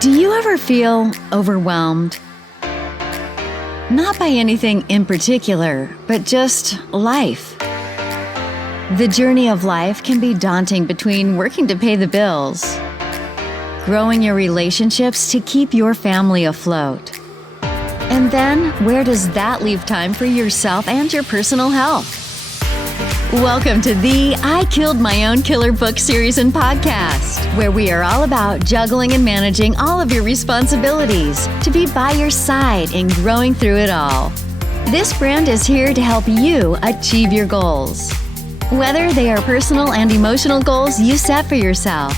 Do you ever feel overwhelmed? Not by anything in particular, but just life. The journey of life can be daunting between working to pay the bills, growing your relationships to keep your family afloat. And then, where does that leave time for yourself and your personal health? Welcome to the I Killed My Own Killer book series and podcast, where we are all about juggling and managing all of your responsibilities to be by your side in growing through it all. This brand is here to help you achieve your goals. Whether they are personal and emotional goals you set for yourself,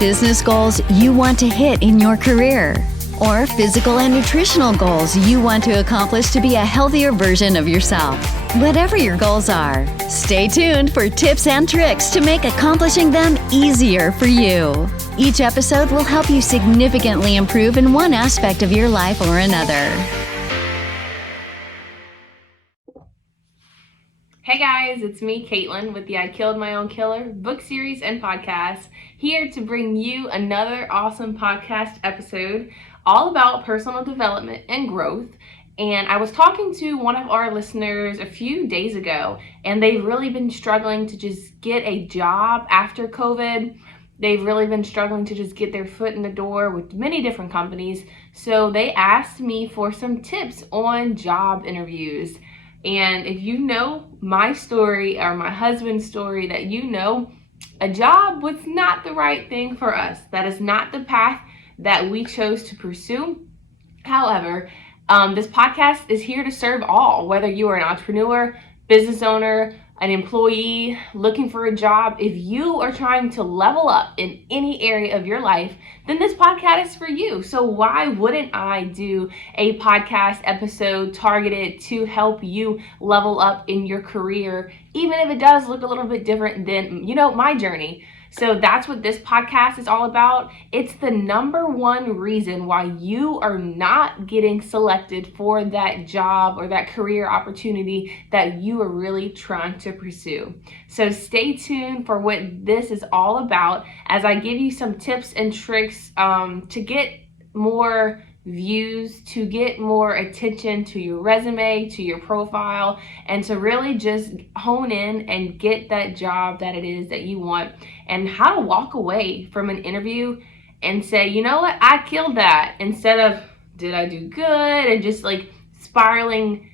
business goals you want to hit in your career, or physical and nutritional goals you want to accomplish to be a healthier version of yourself. Whatever your goals are, stay tuned for tips and tricks to make accomplishing them easier for you. Each episode will help you significantly improve in one aspect of your life or another. Hey guys, it's me, Caitlin, with the I Killed My Own Killer book series and podcast, here to bring you another awesome podcast episode all about personal development and growth. And I was talking to one of our listeners a few days ago, and they've really been struggling to just get a job after COVID. They've really been struggling to just get their foot in the door with many different companies. So they asked me for some tips on job interviews. And if you know my story or my husband's story, that you know a job was not the right thing for us. That is not the path that we chose to pursue. However, this podcast is here to serve all, whether you are an entrepreneur, business owner, an employee, looking for a job. If you are trying to level up in any area of your life, then this podcast is for you. So why wouldn't I do a podcast episode targeted to help you level up in your career, even if it does look a little bit different than, my journey? So that's what this podcast is all about. It's the number one reason why you are not getting selected for that job or that career opportunity that you are really trying to pursue. So stay tuned for what this is all about as I give you some tips and tricks to get more views, to get more attention to your resume, to your profile, and to really just hone in and get that job that it is that you want, and how to walk away from an interview and say, you know what, I killed that, instead of did I do good, and just like spiraling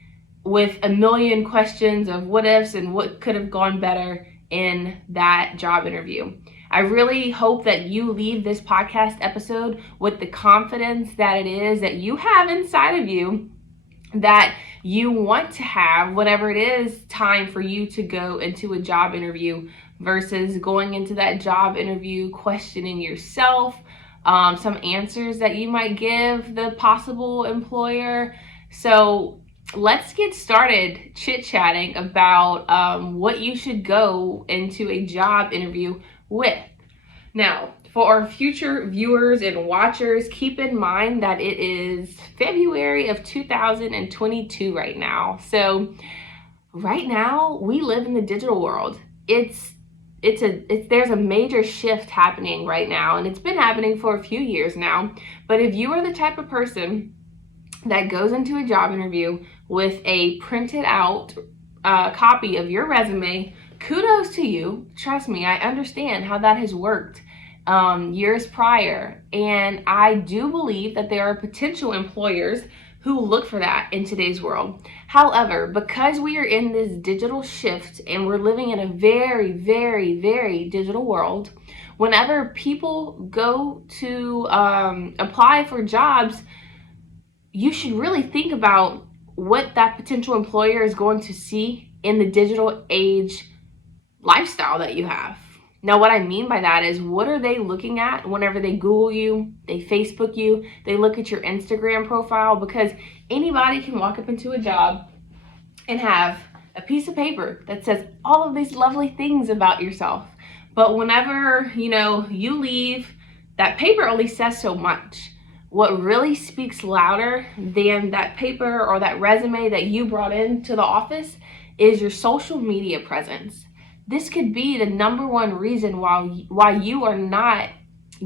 with a million questions of what ifs and what could have gone better in that job interview. I really hope that you leave this podcast episode with the confidence that it is that you have inside of you, that you want to have whenever it is time for you to go into a job interview, versus going into that job interview questioning yourself, some answers that you might give the possible employer. So let's get started chit-chatting about what you should go into a job interview with. Now, for our future viewers and watchers, keep in mind that it is February of 2022 right now. So right now we live in the digital world. There's a major shift happening right now, and it's been happening for a few years now. But if you are the type of person that goes into a job interview with a printed out copy of your resume, kudos to you. Trust me, I understand how that has worked years prior. And I do believe that there are potential employers who look for that in today's world. However, because we are in this digital shift and we're living in a very, very, very digital world, whenever people go to apply for jobs, you should really think about what that potential employer is going to see in the digital age lifestyle that you have. Now, what I mean by that is, what are they looking at whenever they Google you, they Facebook you, they look at your Instagram profile? Because anybody can walk up into a job and have a piece of paper that says all of these lovely things about yourself. But whenever, you leave, that paper only says so much. What really speaks louder than that paper or that resume that you brought into the office is your social media presence. This could be the number one reason why you are not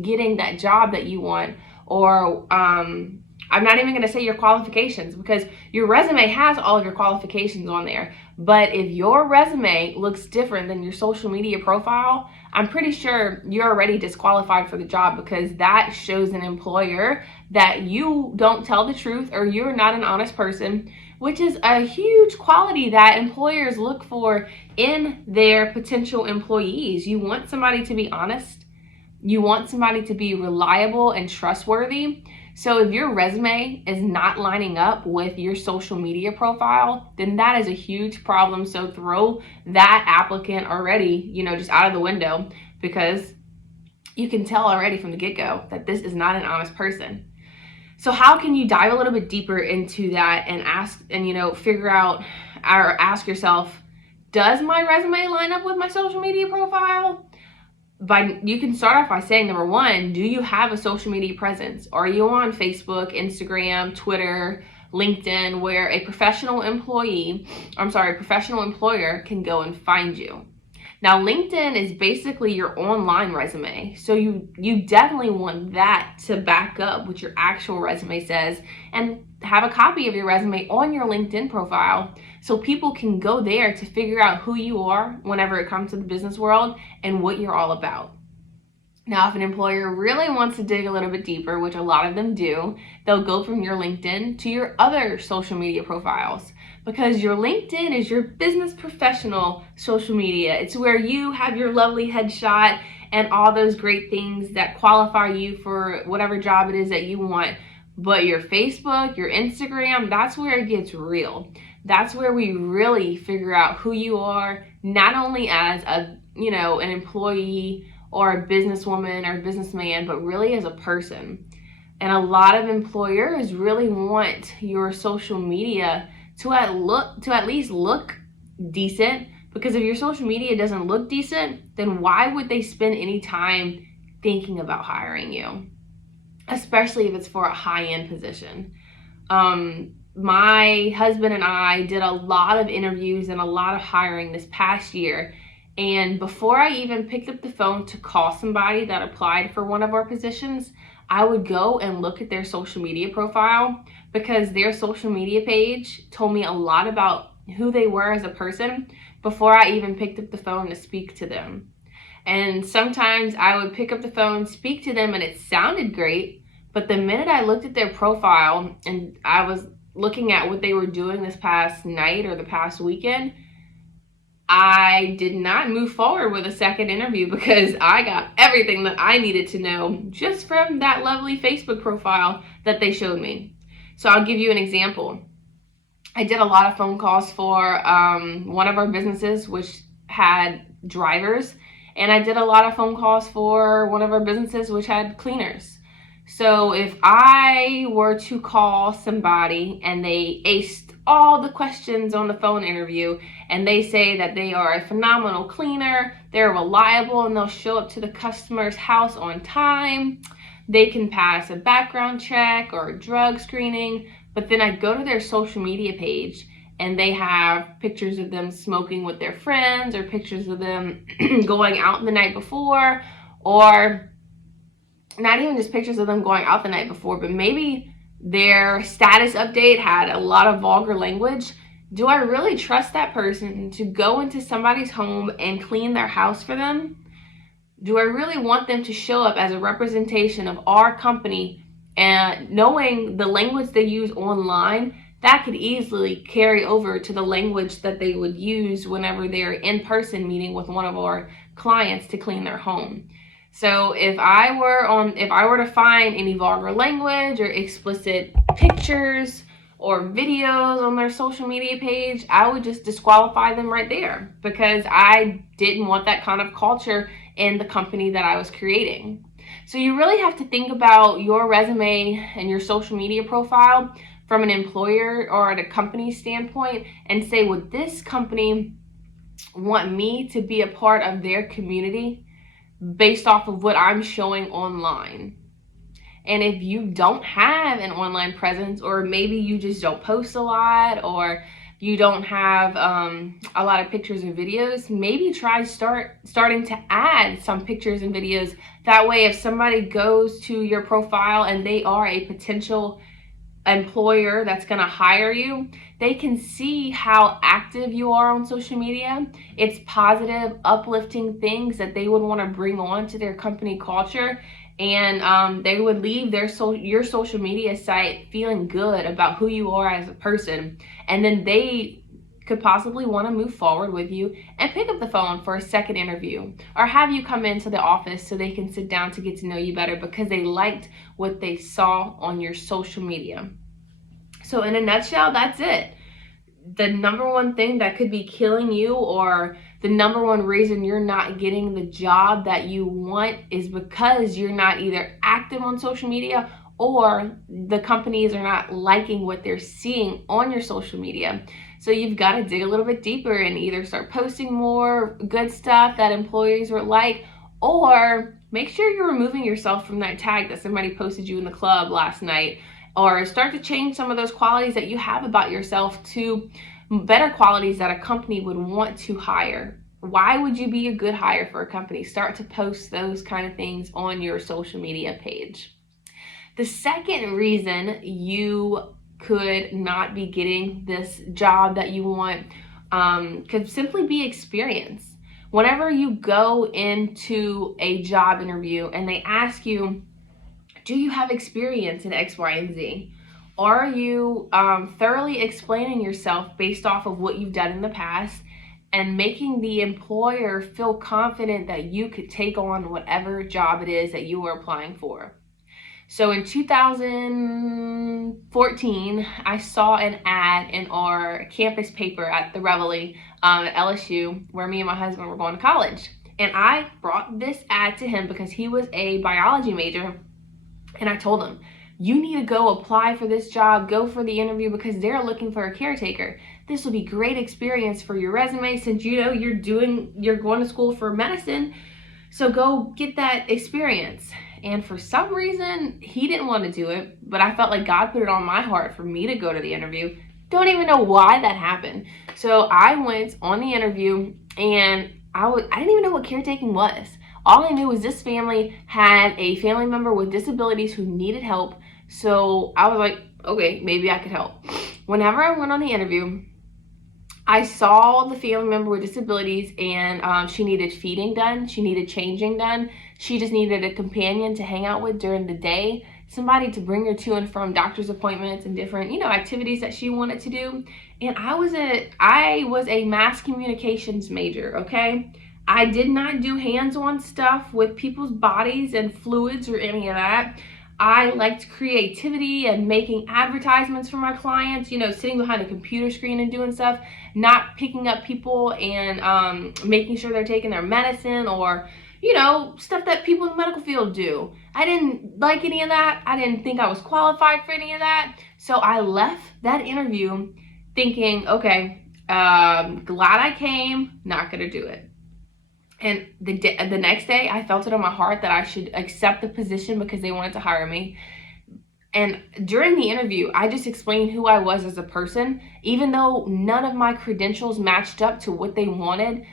getting that job that you want, or I'm not even going to say your qualifications, because your resume has all of your qualifications on there. But if your resume looks different than your social media profile, I'm pretty sure you're already disqualified for the job, because that shows an employer that you don't tell the truth or you're not an honest person, which is a huge quality that employers look for in their potential employees. You want somebody to be honest. You want somebody to be reliable and trustworthy. So if your resume is not lining up with your social media profile, then that is a huge problem. So throw that applicant already, just out of the window, because you can tell already from the get-go that this is not an honest person. So how can you dive a little bit deeper into that and figure out or ask yourself, does my resume line up with my social media profile? You can start off by saying, number one, do you have a social media presence? Are you on Facebook, Instagram, Twitter, LinkedIn, where a professional employer can go and find you? Now, LinkedIn is basically your online resume. So you definitely want that to back up what your actual resume says, and have a copy of your resume on your LinkedIn profile so people can go there to figure out who you are whenever it comes to the business world and what you're all about. Now, if an employer really wants to dig a little bit deeper, which a lot of them do, they'll go from your LinkedIn to your other social media profiles, because your LinkedIn is your business professional social media. It's where you have your lovely headshot and all those great things that qualify you for whatever job it is that you want. But your Facebook, your Instagram, that's where it gets real. That's where we really figure out who you are, not only as an employee or a businesswoman or businessman, but really as a person. And a lot of employers really want your social media to at least look decent, because if your social media doesn't look decent, then why would they spend any time thinking about hiring you? Especially if it's for a high-end position. My husband and I did a lot of interviews and a lot of hiring this past year. And before I even picked up the phone to call somebody that applied for one of our positions, I would go and look at their social media profile, because their social media page told me a lot about who they were as a person before I even picked up the phone to speak to them. And sometimes I would pick up the phone, speak to them, and it sounded great. But the minute I looked at their profile and I was looking at what they were doing this past night or the past weekend, I did not move forward with a second interview, because I got everything that I needed to know just from that lovely Facebook profile that they showed me. So I'll give you an example. I did a lot of phone calls for one of our businesses, which had drivers, and I did a lot of phone calls for one of our businesses, which had cleaners. So if I were to call somebody and they aced all the questions on the phone interview, and they say that they are a phenomenal cleaner, they're reliable, and they'll show up to the customer's house on time, they can pass a background check or a drug screening, but then I go to their social media page and they have pictures of them smoking with their friends, or pictures of them going out the night before, or not even just pictures of them going out the night before, but maybe their status update had a lot of vulgar language. Do I really trust that person to go into somebody's home and clean their house for them? Do I really want them to show up as a representation of our company, and knowing the language they use online, that could easily carry over to the language that they would use whenever they're in person meeting with one of our clients to clean their home. So if I were to find any vulgar language or explicit pictures or videos on their social media page, I would just disqualify them right there, because I didn't want that kind of culture in the company that I was creating. So you really have to think about your resume and your social media profile from an employer or at a company standpoint, and say, would this company want me to be a part of their community based off of what I'm showing online? And if you don't have an online presence, or maybe you just don't post a lot, or you don't have a lot of pictures and videos, maybe try starting to add some pictures and videos. That way, if somebody goes to your profile and they are a potential employer that's going to hire you, they can see how active you are on social media. It's positive, uplifting things that they would want to bring on to their company culture, and they would leave your social media site feeling good about who you are as a person, and then they could possibly want to move forward with you and pick up the phone for a second interview, or have you come into the office so they can sit down to get to know you better because they liked what they saw on your social media. So in a nutshell, that's it. The number one thing that could be killing you, or the number one reason you're not getting the job that you want, is because you're not either active on social media, or the companies are not liking what they're seeing on your social media. So you've got to dig a little bit deeper and either start posting more good stuff that employees will like, or make sure you're removing yourself from that tag that somebody posted you in the club last night, or start to change some of those qualities that you have about yourself to better qualities that a company would want to hire. Why would you be a good hire for a company? Start to post those kind of things on your social media page. The second reason you could not be getting this job that you want could simply be experience. Whenever you go into a job interview and they ask you, do you have experience in X, Y, and Z? Are you thoroughly explaining yourself based off of what you've done in the past, and making the employer feel confident that you could take on whatever job it is that you are applying for? So in 2014, I saw an ad in our campus paper at the Reveille at LSU, where me and my husband were going to college. And I brought this ad to him because he was a biology major. And I told him, you need to go apply for this job, go for the interview, because they're looking for a caretaker. This will be great experience for your resume, since you're going to school for medicine. So go get that experience. And for some reason, he didn't want to do it, but I felt like God put it on my heart for me to go to the interview. Don't even know why that happened. So I went on the interview, and I didn't even know what caretaking was. All I knew was this family had a family member with disabilities who needed help. So I was like, okay, maybe I could help. Whenever I went on the interview, I saw the family member with disabilities, and she needed feeding done. She needed changing done. She just needed a companion to hang out with during the day, somebody to bring her to and from doctor's appointments and different, activities that she wanted to do. And I was a mass communications major, okay? I did not do hands-on stuff with people's bodies and fluids or any of that. I liked creativity and making advertisements for my clients, sitting behind a computer screen and doing stuff, not picking up people and making sure they're taking their medicine, or, stuff that people in the medical field do. I didn't like any of that. I didn't think I was qualified for any of that. So I left that interview thinking, okay, glad I came, not gonna do it. And the next day, I felt it on my heart that I should accept the position because they wanted to hire me. And during the interview, I just explained who I was as a person. Even though none of my credentials matched up to what they wanted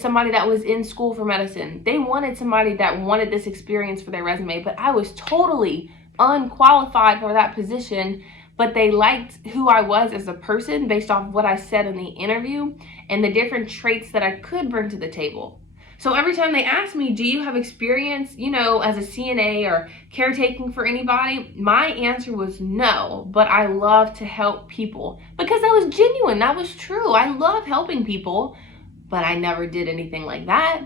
somebody that was in school for medicine. They wanted somebody that wanted this experience for their resume, but I was totally unqualified for that position. But they liked who I was as a person based off what I said in the interview and the different traits that I could bring to the table. So every time they ask me, do you have experience, as a CNA or caretaking for anybody? My answer was no, but I love to help people, because that was genuine. That was true. I love helping people, but I never did anything like that.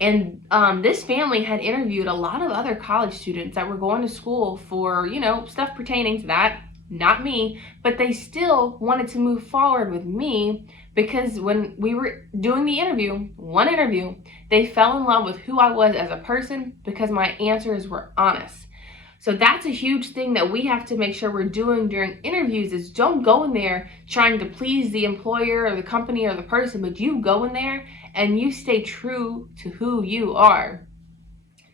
And this family had interviewed a lot of other college students that were going to school for, stuff pertaining to that. Not me, but they still wanted to move forward with me, because when we were doing the one interview, they fell in love with who I was as a person because my answers were honest. So that's a huge thing that we have to make sure we're doing during interviews, is don't go in there trying to please the employer or the company or the person, but you go in there and you stay true to who you are.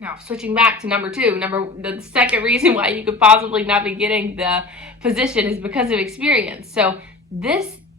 Now, switching back to number two, the second reason why you could possibly not be getting the position is because of experience. So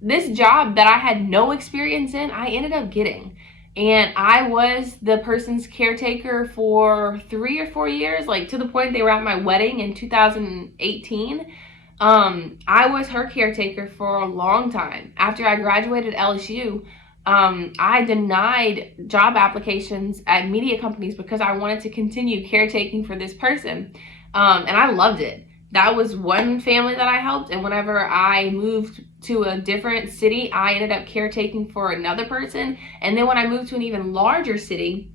this job that I had no experience in, I ended up getting. And I was the person's caretaker for 3 or 4 years, like to the point they were at my wedding in 2018. I was her caretaker for a long time. After I graduated LSU, I denied job applications at media companies because I wanted to continue caretaking for this person. And I loved it. That was one family that I helped. And whenever I moved to a different city, I ended up caretaking for another person. And then when I moved to an even larger city,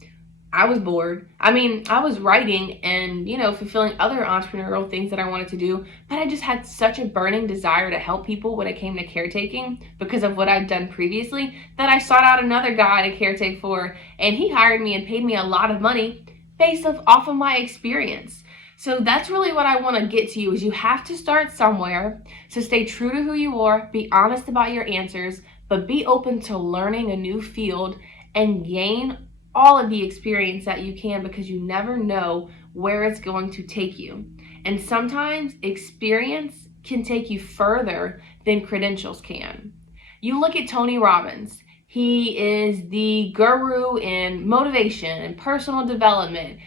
I was bored. I mean, I was writing and, fulfilling other entrepreneurial things that I wanted to do, but I just had such a burning desire to help people when it came to caretaking because of what I'd done previously that I sought out another guy to caretake for, and he hired me and paid me a lot of money based off of my experience. So that's really what I want to get to you is you have to start somewhere. So stay true to who you are, be honest about your answers, but be open to learning a new field and gain all of the experience that you can because you never know where it's going to take you. And sometimes experience can take you further than credentials can. You look at Tony Robbins. He is the guru in motivation and personal development,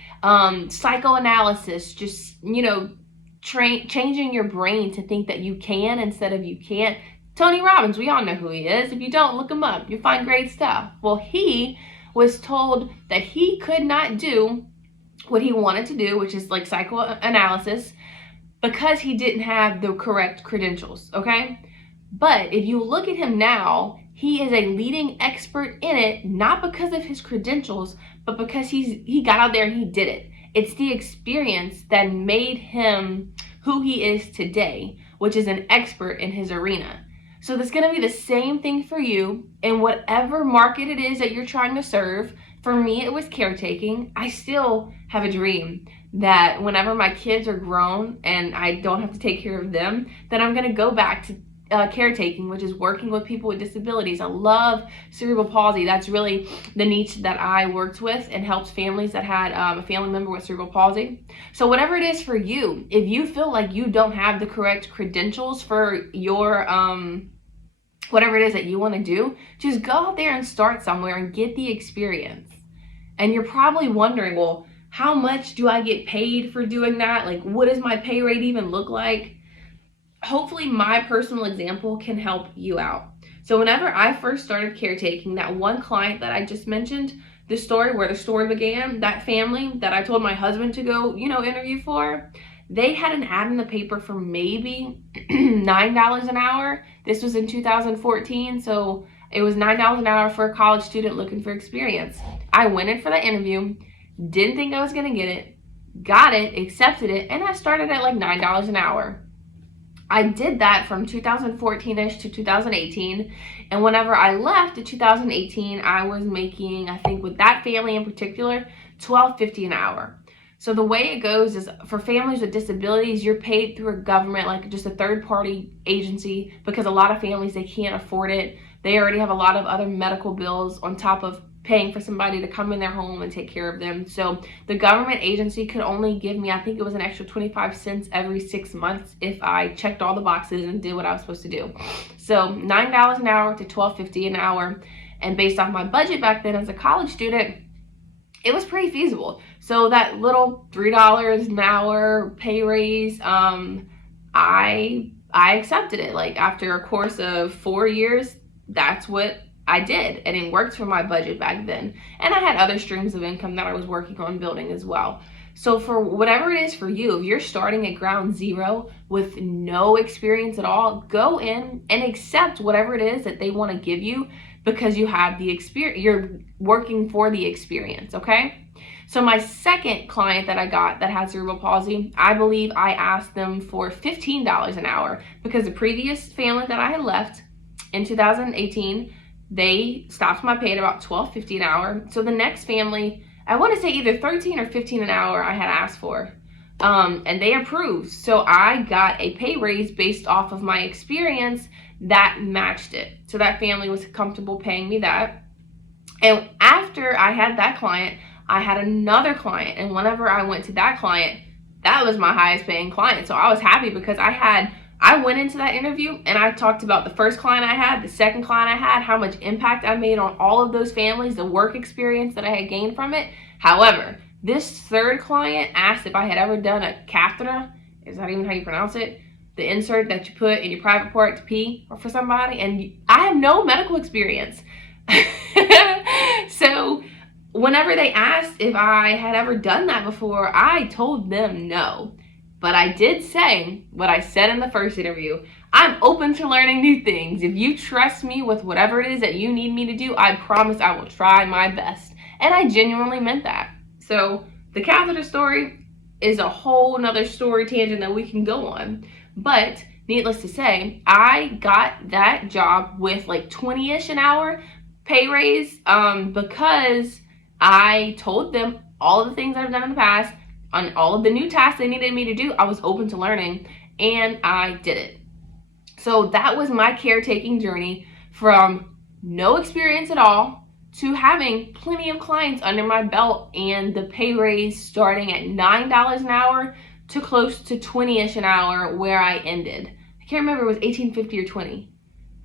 psychoanalysis, just, changing your brain to think that you can instead of you can't. Tony Robbins, we all know who he is. If you don't, look him up. You'll find great stuff. Well, he was told that he could not do what he wanted to do, which is like psychoanalysis, because he didn't have the correct credentials, okay? But if you look at him now, he is a leading expert in it, not because of his credentials, but because he got out there and he did it. It's the experience that made him who he is today, which is an expert in his arena. So that's going to be the same thing for you in whatever market it is that you're trying to serve. For me, it was caretaking. I still have a dream that whenever my kids are grown and I don't have to take care of them, that I'm going to go back to caretaking, which is working with people with disabilities. I love cerebral palsy. That's really the niche that I worked with and helped families that had a family member with cerebral palsy. So whatever it is for you, if you feel like you don't have the correct credentials for your whatever it is that you want to do, just go out there and start somewhere and get the experience. And you're probably wondering, well, how much do I get paid for doing that? Like, what does my pay rate even look like? Hopefully my personal example can help you out. So whenever I first started caretaking, that one client that I just mentioned, the story where the story began, that family that I told my husband to go, interview for, they had an ad in the paper for maybe $9 an hour. This was in 2014, so it was $9 an hour for a college student looking for experience. I went in for the interview, didn't think I was gonna get it, got it, accepted it, and I started at like $9 an hour. I did that from 2014-ish to 2018, and whenever I left in 2018, I was making, I think with that family in particular, $12.50 an hour. So the way it goes is for families with disabilities, you're paid through a government, like just a third-party agency, because a lot of families, they can't afford it. They already have a lot of other medical bills on top of paying for somebody to come in their home and take care of them. So the government agency could only give me, I think it was an extra 25 cents every 6 months if I checked all the boxes and did what I was supposed to do. So $9 an hour to $12.50 an hour. And based off my budget back then as a college student, it was pretty feasible. So that little $3 an hour pay raise, I accepted it. Like after a course of 4 years, that's what I did, and it worked for my budget back then. And I had other streams of income that I was working on building as well. So for whatever it is for you, if you're starting at ground zero with no experience at all, go in and accept whatever it is that they want to give you because you have the experience, you're working for the experience, okay? So my second client that I got that had cerebral palsy, I believe I asked them for $15 an hour because the previous family that I had left in 2018, they stopped my pay at about $12.50 an hour. So the next family, I want to say either $13 or $15 an hour I had asked for. And they approved. So I got a pay raise based off of my experience that matched it. So that family was comfortable paying me that. And after I had that client, I had another client. And whenever I went to that client, that was my highest paying client. So I was happy because I I went into that interview and I talked about the first client I had, the second client I had, how much impact I made on all of those families, the work experience that I had gained from it. However, this third client asked if I had ever done a catheter. Is that even how you pronounce it? The insert that you put in your private part to pee or for somebody. And I have no medical experience. So whenever they asked if I had ever done that before, I told them no. But I did say what I said in the first interview. I'm open to learning new things. If you trust me with whatever it is that you need me to do, I promise I will try my best. And I genuinely meant that. So the catheter story is a whole nother story tangent that we can go on. But needless to say, I got that job with like 20-ish an hour pay raise because I told them all of the things I've done in the past, on all of the new tasks they needed me to do. I was open to learning, and I did it. So that was my caretaking journey from no experience at all to having plenty of clients under my belt, and the pay raise starting at $9 an hour to close to 20-ish an hour where I ended. I can't remember if it was $18.50 or $20.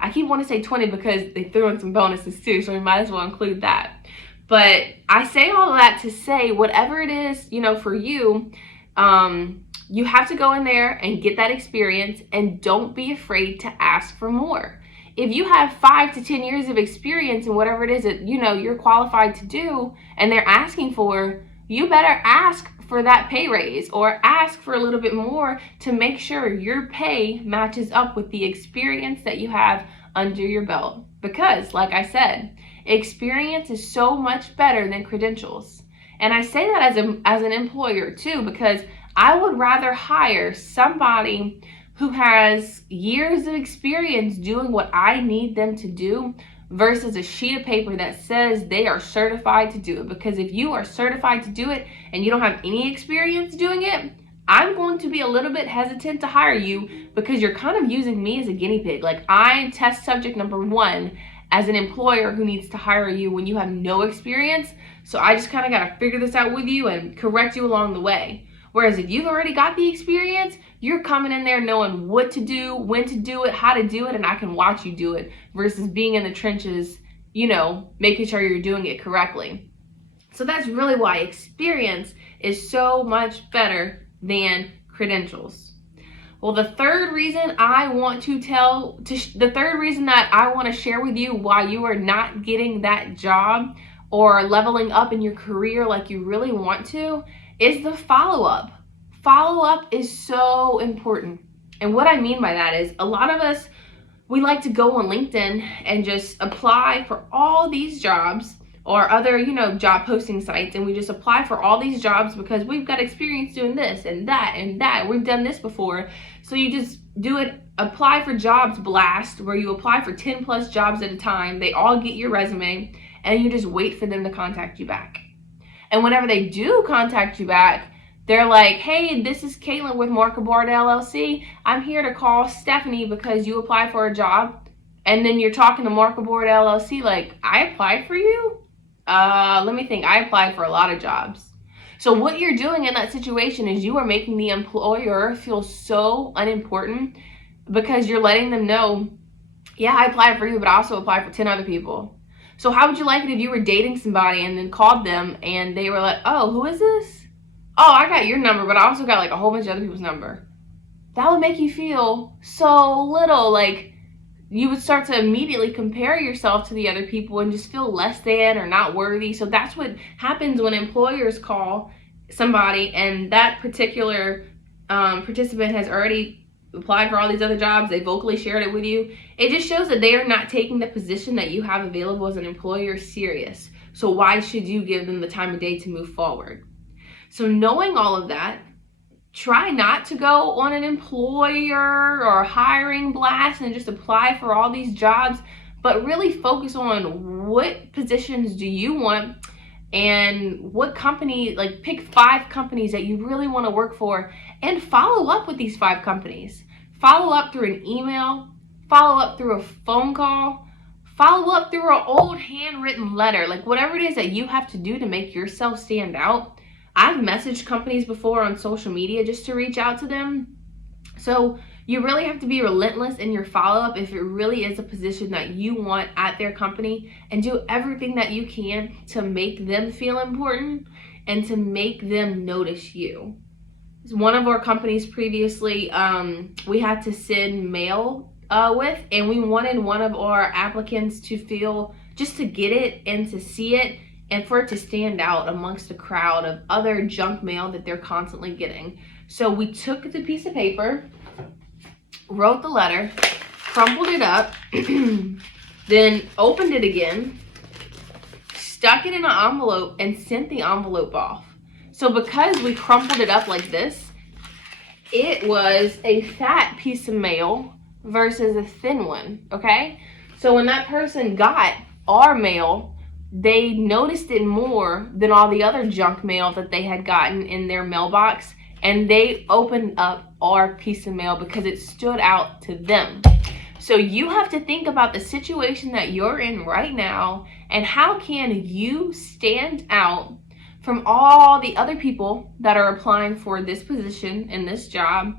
I keep wanting to say 20 because they threw in some bonuses too, so we might as well include that. But I say all of that to say, whatever it is, for you, you have to go in there and get that experience, and don't be afraid to ask for more. If you have 5 to 10 years of experience in whatever it is that, you're qualified to do and they're asking for, you better ask for that pay raise or ask for a little bit more to make sure your pay matches up with the experience that you have under your belt. Because, like I said, experience is so much better than credentials. And I say that as an employer too, because I would rather hire somebody who has years of experience doing what I need them to do versus a sheet of paper that says they are certified to do it. Because if you are certified to do it and you don't have any experience doing it, I'm going to be a little bit hesitant to hire you, because you're kind of using me as a guinea pig. Like, I'm test subject number 1 as an employer who needs to hire you when you have no experience. So I just kind of got to figure this out with you and correct you along the way. Whereas if you've already got the experience, you're coming in there knowing what to do, when to do it, how to do it, and I can watch you do it, versus being in the trenches, making sure you're doing it correctly. So that's really why experience is so much better than credentials. Well, the third reason that I want to share with you why you are not getting that job or leveling up in your career like you really want to is the follow-up. Follow-up is so important. And what I mean by that is, a lot of us, we like to go on LinkedIn and just apply for all these jobs or other, job posting sites, and we just apply for all these jobs because we've got experience doing this and that and that. We've done this before. So you just do it, apply for jobs blast, where you apply for 10 plus jobs at a time. They all get your resume, and you just wait for them to contact you back. And whenever they do contact you back, they're like, hey, this is Caitlin with Marker Board LLC. I'm here to call Stephanie because you applied for a job. And then you're talking to Marker Board LLC like, I applied for you? Let me think. I applied for a lot of jobs. So what you're doing in that situation is you are making the employer feel so unimportant, because you're letting them know, yeah, I applied for you, but I also applied for 10 other people. So how would you like it if you were dating somebody and then called them and they were like, oh, who is this? Oh, I got your number, but I also got like a whole bunch of other people's number. That would make you feel so little. Like, you would start to immediately compare yourself to the other people and just feel less than or not worthy. So that's what happens when employers call somebody and that particular participant has already applied for all these other jobs. They vocally shared it with you. It just shows that they are not taking the position that you have available as an employer serious. So why should you give them the time of day to move forward? So knowing all of that, try not to go on an employer or hiring blast and just apply for all these jobs, but really focus on what positions do you want and what company, like pick 5 companies that you really want to work for and follow up with these 5 companies. Follow up through an email, follow up through a phone call, follow up through an old handwritten letter, like whatever it is that you have to do to make yourself stand out. I've messaged companies before on social media just to reach out to them. So You really have to be relentless in your follow-up if it really is a position that you want at their company, and do everything that you can to make them feel important and to make them notice you. One of our companies previously, we had to send mail with, and we wanted one of our applicants to feel, just to get it and to see it, and for it to stand out amongst a crowd of other junk mail that they're constantly getting. So we took the piece of paper, wrote the letter, crumpled it up, then opened it again, stuck it in an envelope, and sent the envelope off. So because we crumpled it up like this, it was a fat piece of mail versus a thin one, okay? So when that person got our mail, they noticed it more than all the other junk mail that they had gotten in their mailbox, and they opened up our piece of mail because it stood out to them. So you have to think about the situation that you're in right now, and how can you stand out from all the other people that are applying for this position in this job,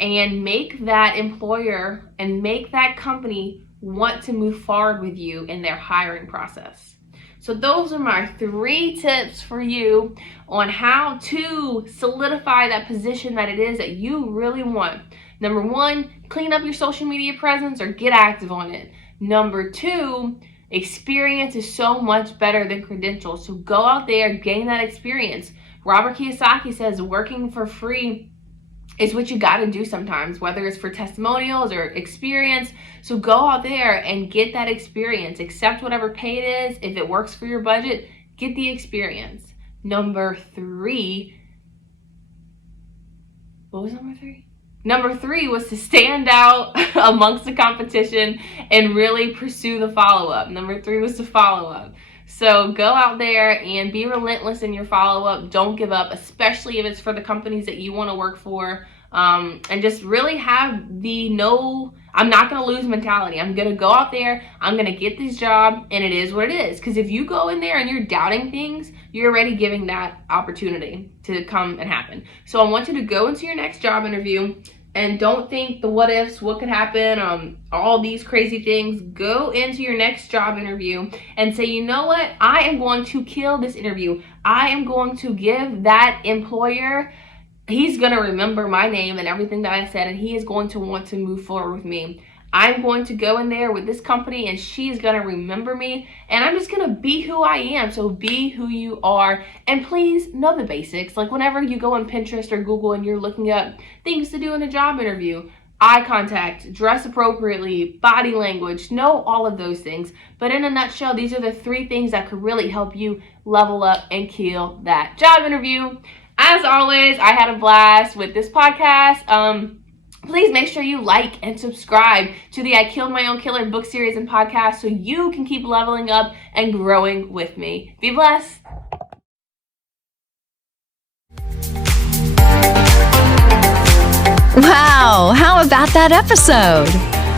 and make that employer and make that company want to move forward with you in their hiring process. So those are my 3 tips for you on how to solidify that position that it is that you really want. Number 1, clean up your social media presence or get active on it. Number 2, experience is so much better than credentials. So go out there, gain that experience. Robert Kiyosaki says working for free is what you got to do sometimes, whether it's for testimonials or experience. So go out there and get that experience. Accept whatever pay it is. If it works for your budget, get the experience. Number 3, what was number 3? Number 3 was to stand out amongst the competition and really pursue the follow-up. Number 3 was to follow up. So go out there and be relentless in your follow-up. Don't give up, especially if it's for the companies that you want to work for. And just really have the no, I'm not going to lose mentality. I'm going to go out there, I'm going to get this job, and it is what it is. Because if you go in there and you're doubting things, you're already giving that opportunity to come and happen. So I want you to go into your next job interview and don't think the what ifs, what could happen, all these crazy things. Go into your next job interview and say, you know what? I am going to kill this interview. I am going to give that employer, he's going to remember my name and everything that I said, and he is going to want to move forward with me. I'm going to go in there with this company, and she's going to remember me, and I'm just going to be who I am. So be who you are, and please know the basics. Like whenever you go on Pinterest or Google and you're looking up things to do in a job interview, eye contact, dress appropriately, body language, know all of those things. But in a nutshell, these are the 3 things that could really help you level up and kill that job interview. As always, I had a blast with this podcast. Please make sure you like and subscribe to the I Killed My Own Killer book series and podcast so you can keep leveling up and growing with me. Be blessed. Wow, how about that episode?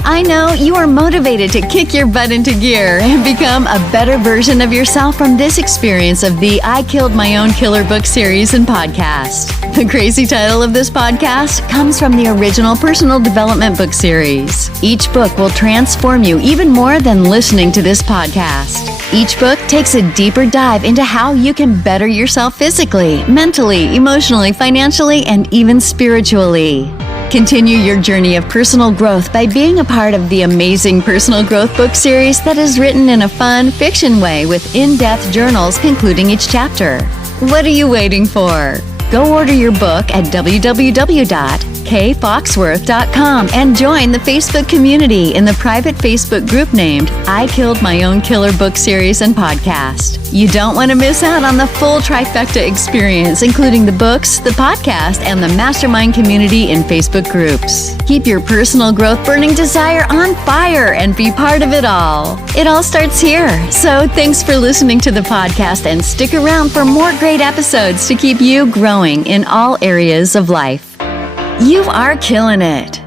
I know you are motivated to kick your butt into gear and become a better version of yourself from this experience of the I Killed My Own Killer book series and podcast. The crazy title of this podcast comes from the original personal development book series. Each book will transform you even more than listening to this podcast. Each book takes a deeper dive into how you can better yourself physically, mentally, emotionally, financially, and even spiritually. Continue your journey of personal growth by being a part of the amazing personal growth book series that is written in a fun fiction way with in-depth journals concluding each chapter. What are you waiting for? Go order your book at www.kfoxworth.com and join the Facebook community in the private Facebook group named I Killed My Own Killer book series and podcast. You don't want to miss out on the full trifecta experience, including the books, the podcast, and the mastermind community in Facebook groups. Keep your personal growth burning desire on fire and be part of it all. It all starts here. So thanks for listening to the podcast, and stick around for more great episodes to keep you growing in all areas of life. You are killing it.